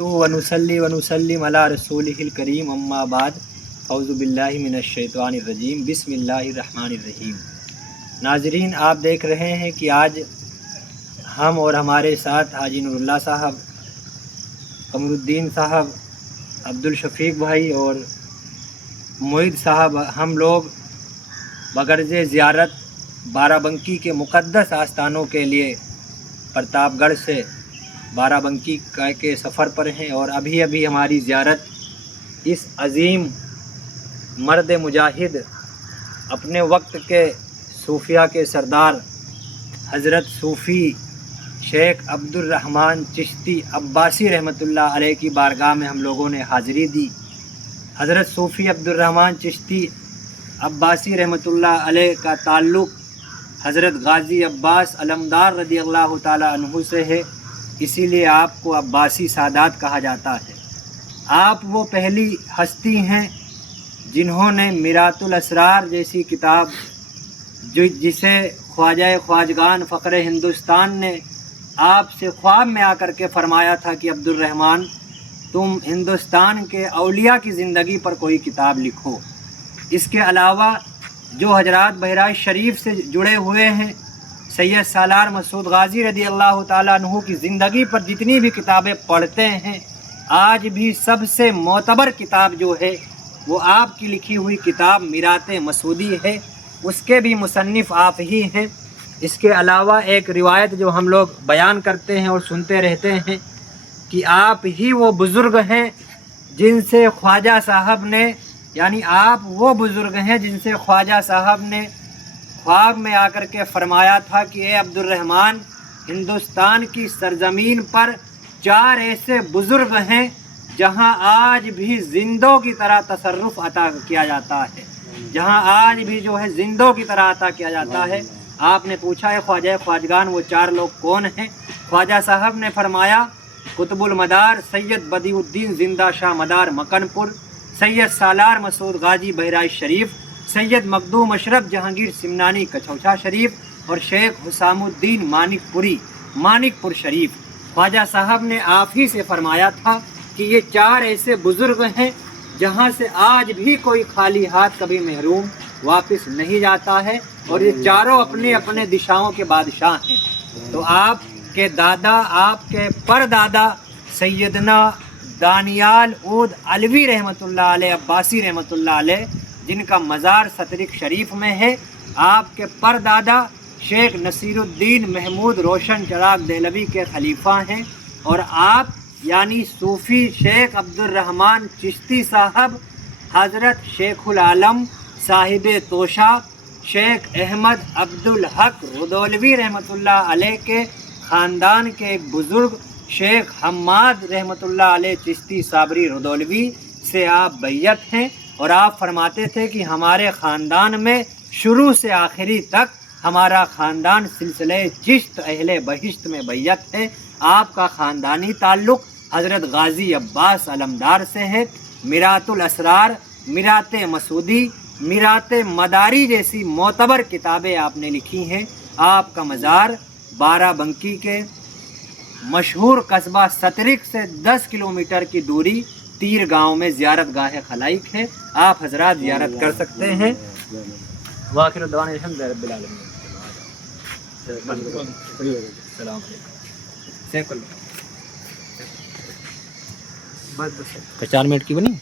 वनुसल्ली वनुसल्लिम अला रसूलिहिल करीम अम्मा बाद औज़ु बिल्लाहि मिनश शैतानिर रजीम बिस्मिल्लाहिर रहमानिर रहीम। नाज़रीन, आप देख रहे हैं कि आज हम और हमारे साथ हाजी नूरुल्लाह साहब, कमरुद्दीन साहब, अब्दुल शफीक भाई और मोहिद साहब, हम लोग बगरज़ ज़ियारत बाराबंकी के मुक़द्दस आस्थानों के लिए प्रतापगढ़ से बाराबंकी के सफ़र पर हैं और अभी अभी हमारी ज़ियारत इस अज़ीम मर्द मुजाहिद, अपने वक्त के सूफिया के सरदार हज़रत सूफ़ी शेख अब्दुर्रहमान चिश्ती अब्बासी रहमतुल्लाह अलैह की बारगाह में हम लोगों ने हाज़िरी दी। हज़रत सूफ़ी अब्दुर्रहमान चिश्ती अब्बासी रहमतुल्लाह अलैह का ताल्लुक़ हज़रत गाज़ी अब्बास अलमदार रज़ियल्लाहु ताला अन्हु से है, इसीलिए आपको अब्बासी सादात कहा जाता है। आप वो पहली हस्ती हैं जिन्होंने मिरातुल असरार जैसी किताब, जिसे ख्वाजा ख्वाजगान फ़ख्र हिंदुस्तान ने आपसे ख्वाब में आकर के फ़रमाया था कि अब्दुर्रहमान, तुम हिंदुस्तान के औलिया की ज़िंदगी पर कोई किताब लिखो। इसके अलावा जो हजरात बहराइच शरीफ से जुड़े हुए हैं, सैयद सालार मसूद गाज़ी रज़ियल्लाहु ताला अन्हु की ज़िंदगी पर जितनी भी किताबें पढ़ते हैं, आज भी सबसे मोतबर किताब जो है वो आपकी लिखी हुई किताब मिरात मसूदी है, उसके भी मुसन्निफ़ आप ही हैं। इसके अलावा एक रिवायत जो हम लोग बयान करते हैं और सुनते रहते हैं कि आप ही वो बुज़ुर्ग हैं जिनसे ख्वाजा साहब ने, यानी आप वो बुज़ुर्ग हैं जिनसे ख्वाजा साहब ने ख्वाब में आकर के फ़रमाया था कि ए अब्दुर्रहमान, हिंदुस्तान की सरज़मीन पर 4 ऐसे बुज़ुर्ग हैं जहां आज भी ज़िंदों की तरह तसर्रुफ़ अता किया जाता है, जहां आज भी जो है ज़िंदों की तरह अता किया जाता है। आपने पूछा है ख्वाजा ख्वाजगान वो 4 लोग कौन हैं? ख्वाजा साहब ने फ़रमाया, कुतुबुल मदार सैयद बदिउद्दीन ज़िंदा शाह मदार मकनपुर, सैयद सालार मसूद गाजी बहराइच शरीफ, सैयद मखदूम अशरफ जहांगीर सिमनानी कछौछा शरीफ और शेख हुसामुद्दीन मानिकपुर शरीफ। ख्वाजा साहब ने आप ही से फरमाया था कि ये 4 ऐसे बुज़ुर्ग हैं जहाँ से आज भी कोई खाली हाथ कभी महरूम वापस नहीं जाता है, और ये चारों अपने अपने दिशाओं के बादशाह हैं। तो आपके दादा, आपके परदादा सैयदना दानियाल उद अलवी रहमतुल्लाह अलैह अब्बासी रहमतुल्लाह अलैह, जिनका मज़ार सतरिक शरीफ में है, आपके परदादा शेख नसीरुद्दीन महमूद रोशन चराग देहलवी के खलीफा हैं, और आप यानी सूफ़ी शेख अब्दुर्रहमान चिश्ती साहब हज़रत शेखुल आलम साहिब तोशा शेख अहमद अब्दुल हक रुदौलवी रहमतुल्लाह अलैह के ख़ानदान के एक बुज़ुर्ग शेख हम्माद रहमतुल्लाह अलैह चिश्ती साबरी रुदौलवी से आप बैयत हैं। और आप फरमाते थे कि हमारे ख़ानदान में शुरू से आखिरी तक हमारा ख़ानदान सिलसिले चिश्त अहले बहिश्त में बैयत है। आपका ख़ानदानी ताल्लुक़ हज़रत गाज़ी अब्बास अलमदार से है। मिरातुल असरार, मिरात मसूदी, मिरात मदारी जैसी मोतबर किताबें आपने लिखी हैं। आपका मज़ार बाराबंकी के मशहूर कस्बा सतरिक से 10 किलोमीटर की दूरी तीर गांव में ज़ियारत गाह खलाइक है। आप हजरात ज़ियारत कर सकते हैं। वाखिर दुआना अल्हम्दुलिल्लाह रब्बिल आलमीन। बस 4 मिनट की बनी।